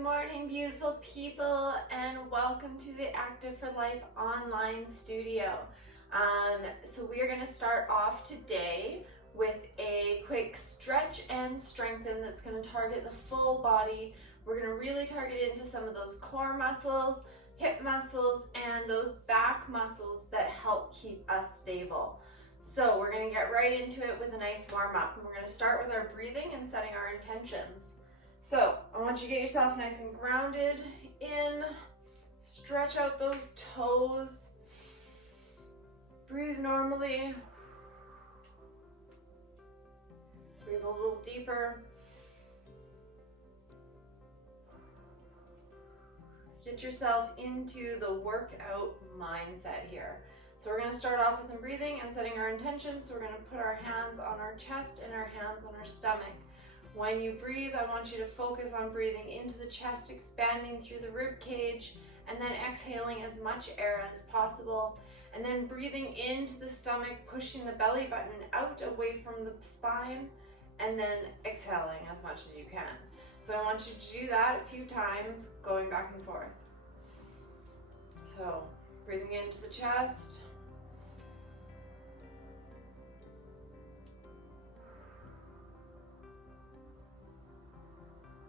Good morning, beautiful people, and welcome to the Active for Life online studio. So we are going to start off today with a quick stretch and strengthen that's going to target the full body. We're going to really target into some of those core muscles, hip muscles, and those back muscles that help keep us stable. So we're going to get right into it with a nice warm up, and we're going to start with our breathing and setting our intentions. So I want you to get yourself nice and grounded in, stretch out those toes, breathe normally, breathe a little deeper, get yourself into the workout mindset here. So we're going to start off with some breathing and setting our intentions. So we're going to put our hands on our chest and our hands on our stomach. When you breathe, I want you to focus on breathing into the chest, expanding through the rib cage, and then exhaling as much air as possible. And then breathing into the stomach, pushing the belly button out away from the spine, and then exhaling as much as you can. So I want you to do that a few times, going back and forth. So breathing into the chest.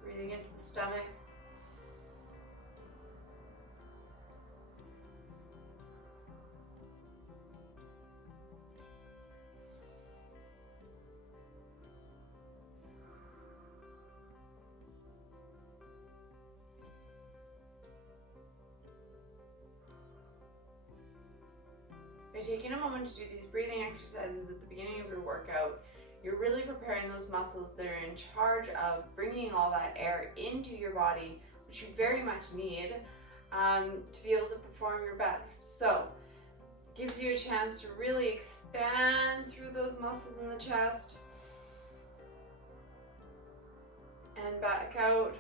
Breathing into the stomach. By taking a moment to do these breathing exercises at the beginning of your workout, you're really preparing those muscles that are in charge of bringing all that air into your body, which you very much need to be able to perform your best. So it gives you a chance to really expand through those muscles in the chest and back out,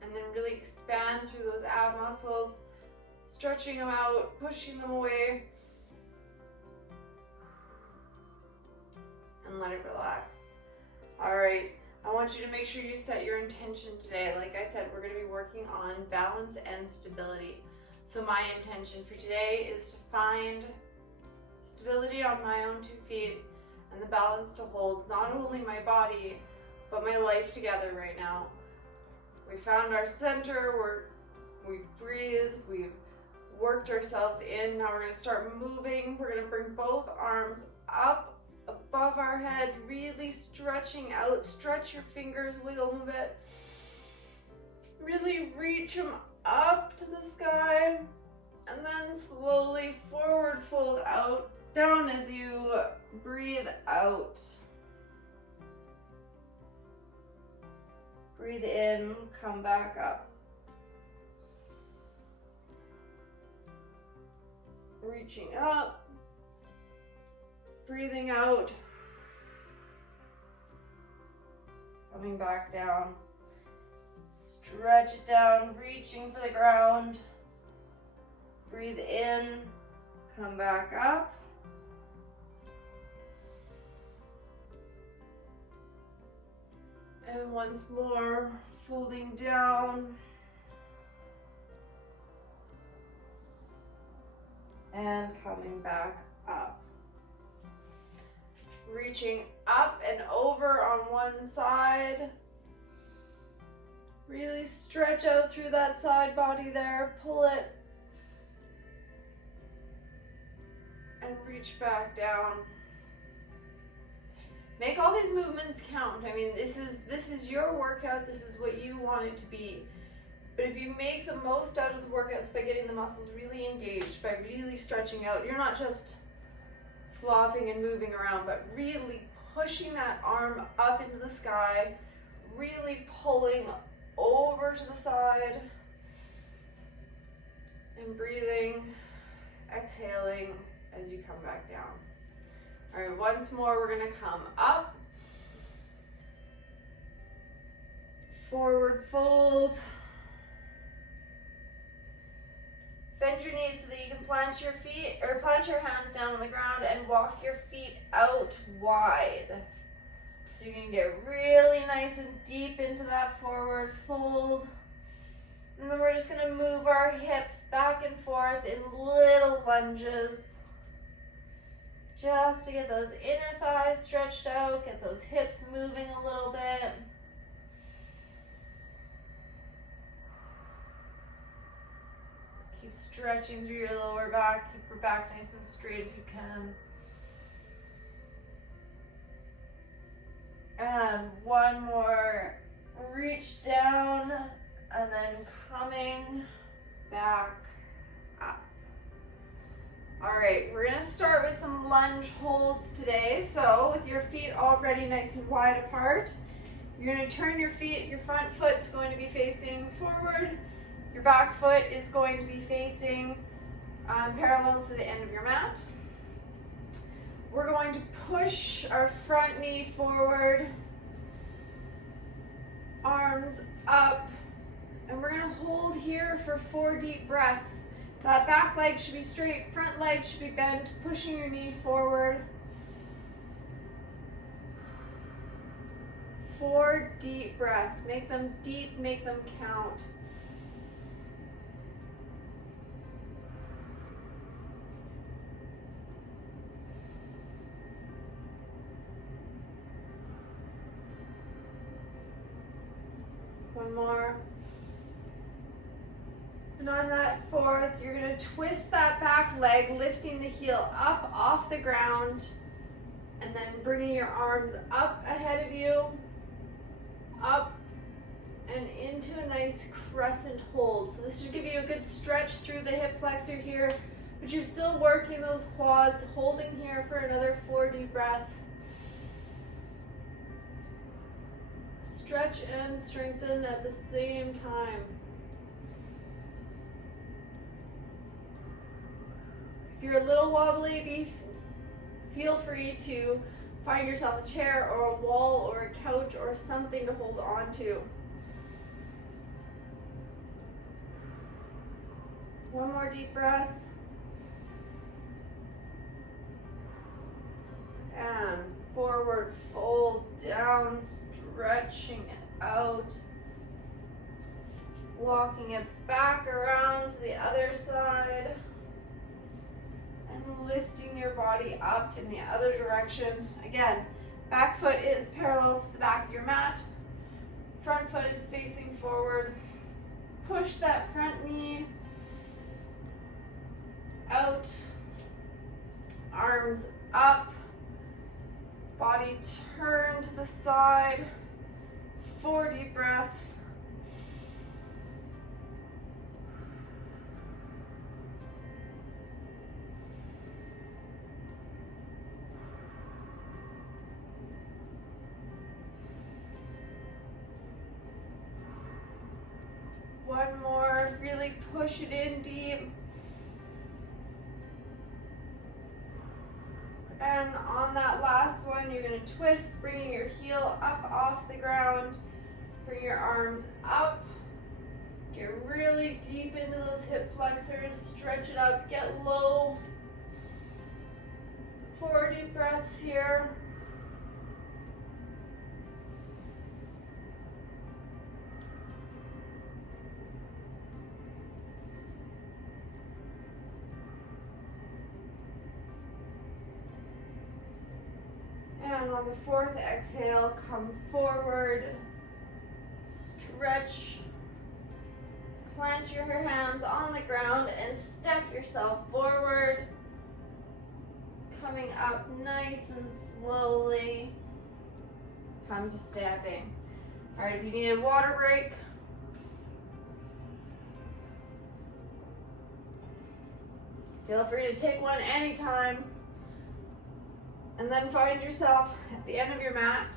and then really expand through those ab muscles, stretching them out, pushing them away, and let it relax. All right, I want you to make sure you set your intention today. Like I said, we're going to be working on balance and stability. So my intention for today is to find stability on my own 2 feet and the balance to hold not only my body, but my life together right now. We found our center, we've breathed, we've worked ourselves in. Now we're going to start moving. We're going to bring both arms up above our head, really stretching out. Stretch your fingers, wiggle them a bit. Really reach them up to the sky, and then slowly forward fold out, down as you breathe out. Breathe in, come back up. Reaching up. Breathing out, coming back down, stretch it down, reaching for the ground, breathe in, come back up, and once more, folding down, and coming back up. Reaching up and over on one side. Really stretch out through that side body there. Pull it. And reach back down. Make all these movements count. I mean, this is your workout. This is what you want it to be. But if you make the most out of the workouts by getting the muscles really engaged, by really stretching out, you're not just flopping and moving around, but really pushing that arm up into the sky, really pulling over to the side, and breathing, exhaling as you come back down. All right, once more, we're gonna come up, forward fold, bend your knees so that you can plant your feet plant your hands down on the ground and walk your feet out wide. So you're going to get really nice and deep into that forward fold. And then we're just going to move our hips back and forth in little lunges. Just to get those inner thighs stretched out, get those hips moving a little bit. Keep stretching through your lower back. Keep your back nice and straight if you can. And one more. Reach down and then coming back up. All right, we're gonna start with some lunge holds today. So with your feet already nice and wide apart, you're gonna turn your feet. Your front foot's going to be facing forward. Your back foot is going to be facing parallel to the end of your mat. We're going to push our front knee forward, arms up, and we're gonna hold here for 4 deep breaths. That back leg should be straight, front leg should be bent, pushing your knee forward. 4 deep breaths. Make them deep, make them count. One more. And on that 4th, you're going to twist that back leg, lifting the heel up off the ground, and then bringing your arms up ahead of you, up and into a nice crescent hold. So this should give you a good stretch through the hip flexor here, but you're still working those quads, holding here for another 4 deep breaths. Stretch and strengthen at the same time. If you're a little wobbly, feel free to find yourself a chair or a wall or a couch or something to hold on to. One more deep breath. And forward fold down, stretching it out. Walking it back around to the other side. And lifting your body up in the other direction. Again, back foot is parallel to the back of your mat. Front foot is facing forward. Push that front knee out. Arms up. Body turn to the side. 4 deep breaths. One more, really push it in deep. And on that last one, you're going to twist, bringing your heel up off the ground. Bring your arms up. Get really deep into those hip flexors. Stretch it up, get low. 4 deep breaths here. And on the 4th exhale, come forward, stretch, plant your hands on the ground and step yourself forward, coming up nice and slowly, come to standing. All right, if you need a water break, feel free to take one anytime. And then find yourself at the end of your mat.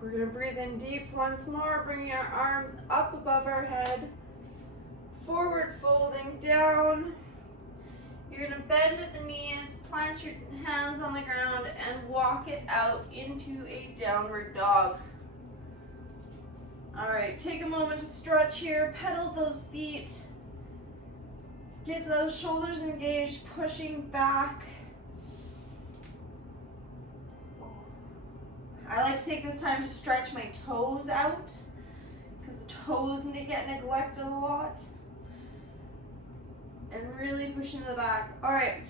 We're going to breathe in deep once more, bringing our arms up above our head, forward folding down. You're going to bend at the knees, plant your hands on the ground, and walk it out into a downward dog. All right, take a moment to stretch here, pedal those feet. Get those shoulders engaged, pushing back. I like to take this time to stretch my toes out because the toes get neglected a lot. And really push into the back. All right,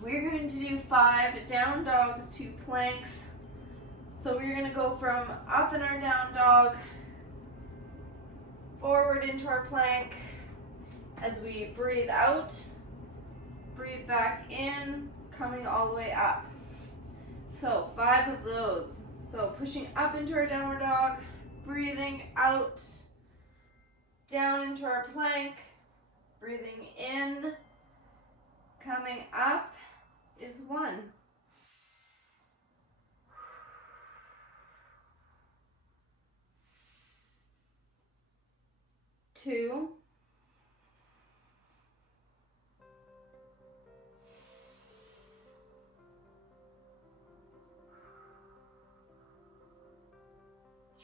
we're going to do 5 down dogs to planks. So we're going to go from up in our down dog, forward into our plank. As we breathe out, breathe back in, coming all the way up. So 5 of those. So pushing up into our downward dog, breathing out, down into our plank, breathing in, coming up is 1. 2.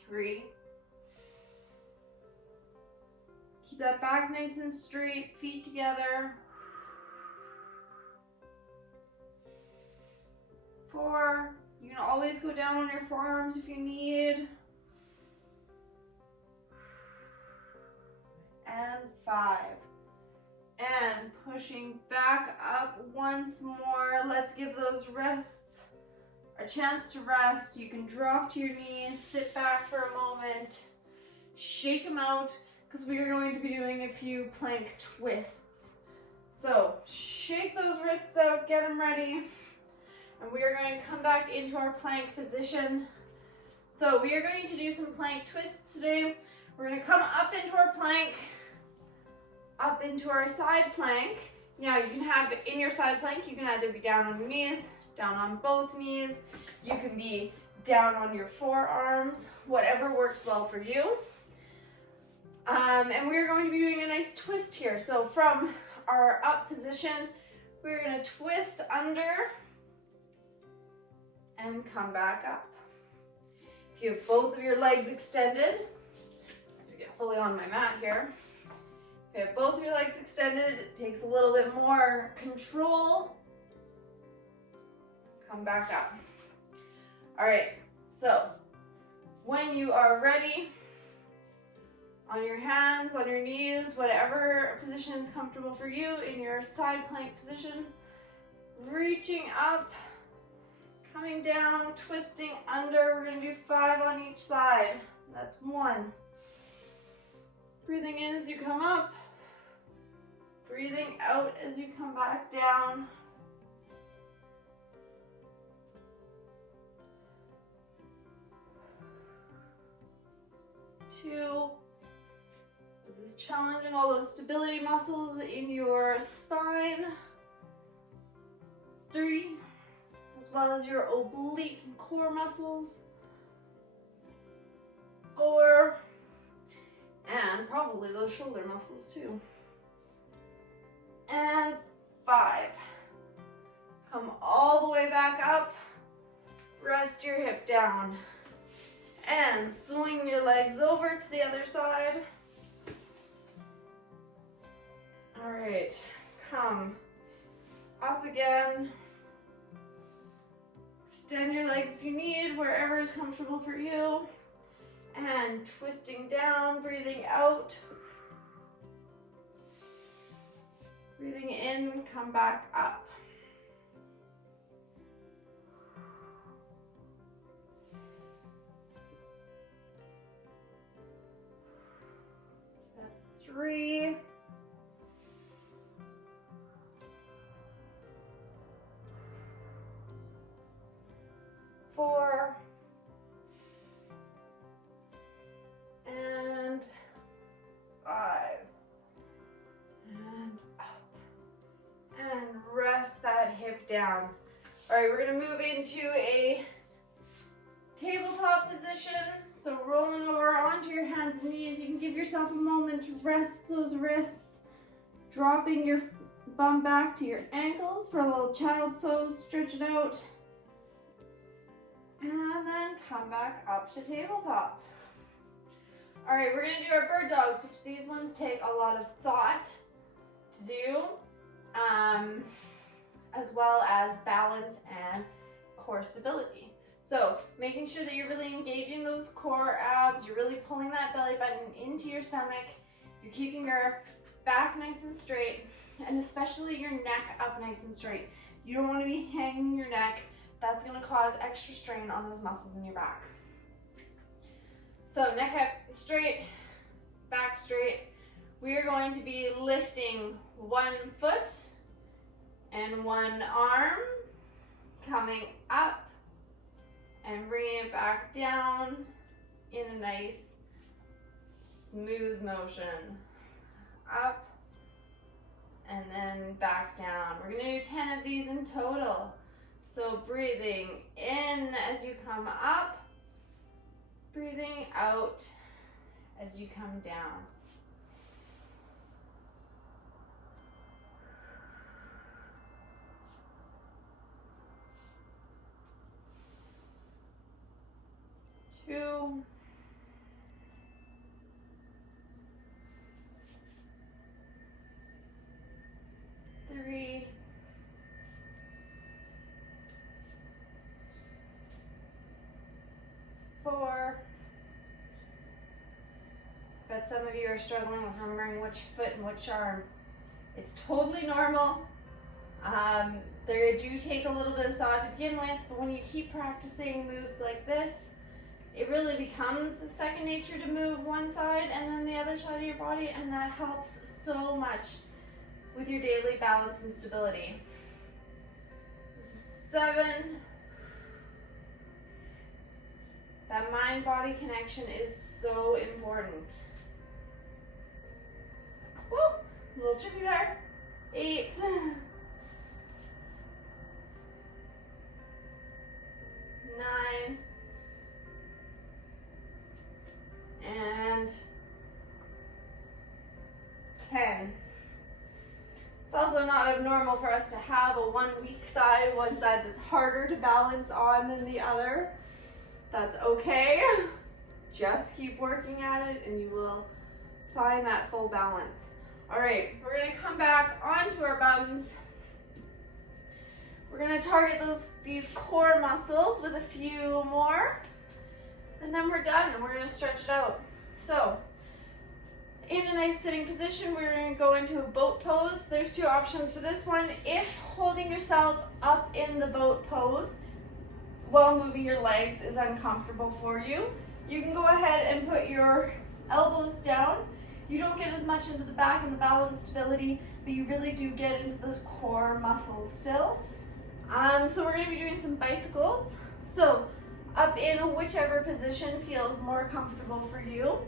3. Keep that back nice and straight, feet together. 4. You can always go down on your forearms if you need. And 5. And pushing back up once more. Let's give those wrists a chance to rest. You can drop to your knees, sit back for a moment, shake them out, because we are going to be doing a few plank twists. So shake those wrists out, get them ready, and we are going to come back into our plank position. So we are going to do some plank twists today. We're going to come up into our plank, up into our side plank. Now you can have in your side plank, you can either be down on your knees, down on both knees. You can be down on your forearms, whatever works well for you. And we're going to be doing a nice twist here. So from our up position, we're going to twist under and come back up. If you have both of your legs extended, I have to get fully on my mat here. If you have both of your legs extended, it takes a little bit more control. Come back up. All right, so when you are ready, on your hands, on your knees, whatever position is comfortable for you in your side plank position, reaching up, coming down, twisting under. We're going to do 5 on each side. That's 1. Breathing in as you come up, breathing out as you come back down. 2. This is challenging all those stability muscles in your spine. 3, as well as your oblique and core muscles. 4, and probably those shoulder muscles too. And 5. Come all the way back up. Rest your hip down. And swing your legs over to the other side. All right, come up again. Extend your legs if you need, wherever is comfortable for you. And twisting down, breathing out. Breathing in, come back up. That's 3. 4. And 5. And up. And rest that hip down. All right, we're gonna move into a tabletop position. So rolling over onto your hands and knees. You can give yourself a moment to rest those wrists. Dropping your bum back to your ankles for a little child's pose. Stretch it out. And then come back up to tabletop. All right, we're gonna do our bird dogs, which these ones take a lot of thought to do, as well as balance and core stability. So making sure that you're really engaging those core abs, you're really pulling that belly button into your stomach, you're keeping your back nice and straight, and especially your neck up nice and straight. You don't want to be hanging your neck. That's going to cause extra strain on those muscles in your back. So neck up straight, back straight. We are going to be lifting one foot and one arm, coming up and bringing it back down in a nice smooth motion. Up and then back down. We're gonna do 10 of these in total. So breathing in as you come up, breathing out as you come down. Two, 3, 4. Bet some of you are struggling with remembering which foot and which arm. It's totally normal. They do take a little bit of thought to begin with, but when you keep practicing moves like this, it really becomes second nature to move one side and then the other side of your body, and that helps so much with your daily balance and stability. This is 7. That mind-body connection is so important. Woo! A little tricky there. 8. 9. And 10. It's also not abnormal for us to have a one weak side, one side that's harder to balance on than the other. That's okay. Just keep working at it and you will find that full balance. All right, we're gonna come back onto our bums. We're gonna target these core muscles with a few more, and then we're done and we're gonna stretch it out. So, in a nice sitting position, we're gonna go into a boat pose. There's 2 options for this one. If holding yourself up in the boat pose while moving your legs is uncomfortable for you, you can go ahead and put your elbows down. You don't get as much into the back and the balance stability, but you really do get into those core muscles still. So we're gonna be doing some bicycles. So up in whichever position feels more comfortable for you.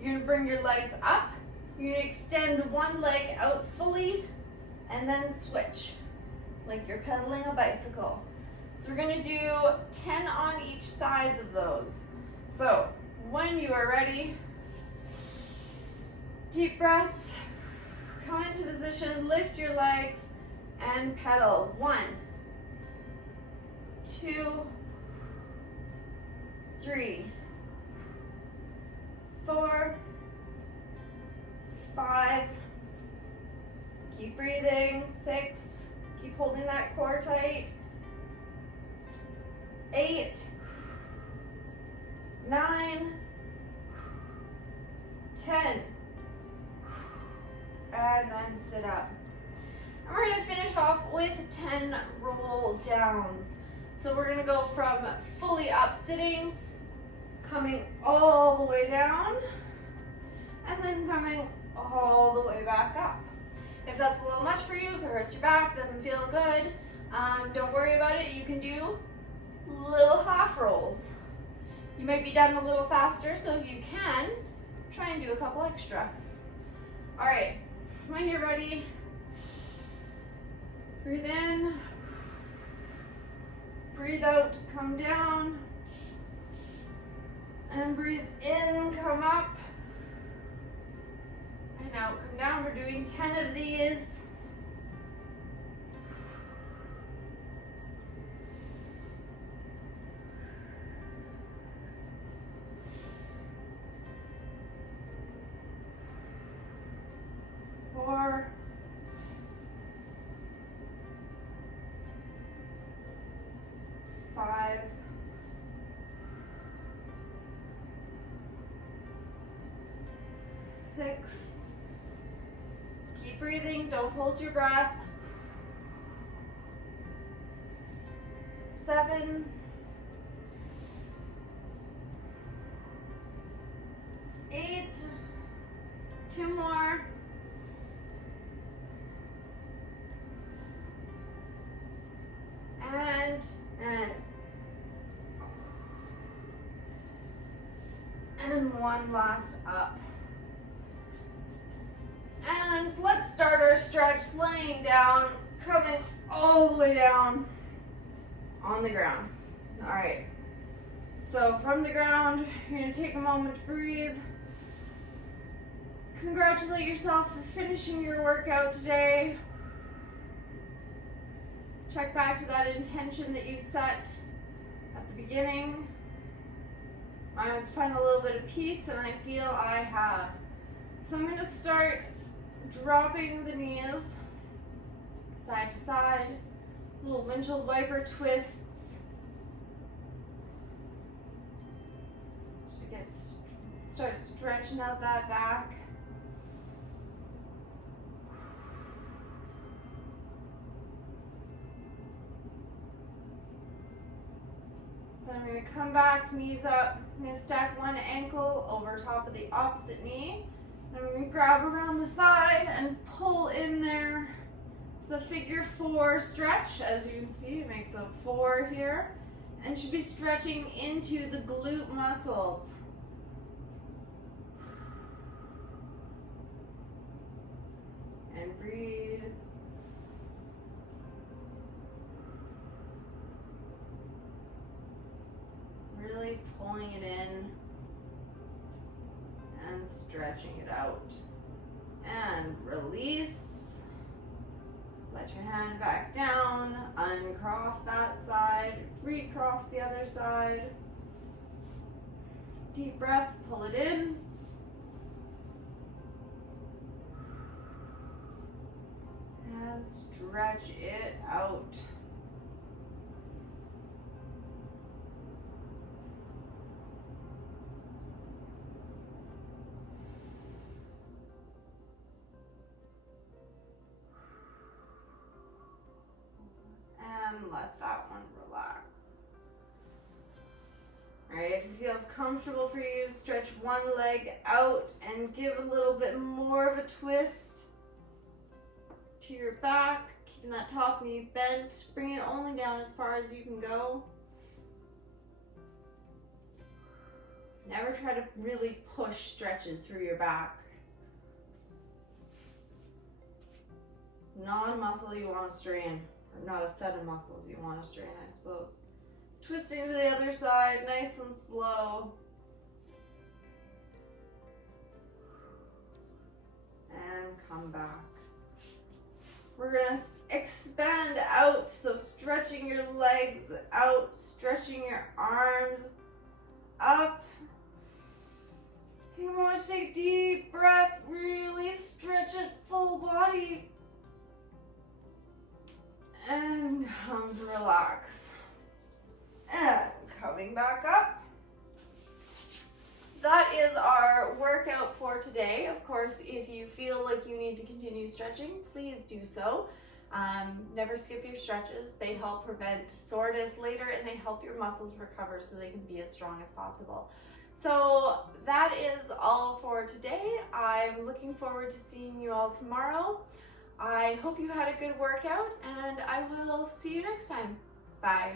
You're gonna bring your legs up. You're gonna extend one leg out fully and then switch, like you're pedaling a bicycle. So we're gonna do 10 on each sides of those. So when you are ready, deep breath, come into position, lift your legs and pedal. 1, 2, 3, 4, 5, keep breathing, 6, keep holding that core tight, 8, 9, 10, and then sit up. And we're gonna finish off with 10 roll downs. So we're gonna go from fully up sitting, coming all the way down, and then coming all the way back up. If that's a little much for you, if it hurts your back, doesn't feel good, don't worry about it. You can do little half rolls. You might be done a little faster, so if you can, try and do a couple extra. All right, when you're ready, breathe in, breathe out, come down, and breathe in, come up, and out, come down. We're doing 10 of these. Four, 5, breathing, don't hold your breath. 7, 8, 2 more. And one last up. And let's start our stretch laying down, coming all the way down on the ground. All right. So from the ground, you're gonna take a moment to breathe. Congratulate yourself for finishing your workout today. Check back to that intention that you set at the beginning. Mine was find a little bit of peace, and I feel I have. So I'm gonna start dropping the knees side to side, little windshield wiper twists. Just start stretching out that back. Then I'm going to come back, knees up. I'm going to stack one ankle over top of the opposite knee. I'm going to grab around the thigh and pull in there. It's a figure 4 stretch. As you can see, it makes a 4 here. And should be stretching into the glute muscles. And breathe. Really pulling it in and stretching it out. And release. Let your hand back down, uncross that side, recross the other side. Deep breath, pull it in. And stretch it out. And let that one relax. All right, if it feels comfortable for you, stretch one leg out and give a little bit more of a twist to your back, keeping that top knee bent. Bring it only down as far as you can go. Never try to really push stretches through your back. Not a muscle you want to strain. Or not a set of muscles you want to strain, I suppose. Twisting to the other side, nice and slow. And come back. We're going to expand out, so stretching your legs out, stretching your arms up. You want to take deep breath, really stretch it full body. And come to relax. And coming back up. That is our workout for today. Of course, if you feel like you need to continue stretching, please do so. Never skip your stretches. They help prevent soreness later, and they help your muscles recover so they can be as strong as possible. So that is all for today. I'm looking forward to seeing you all tomorrow. I hope you had a good workout, and I will see you next time. Bye.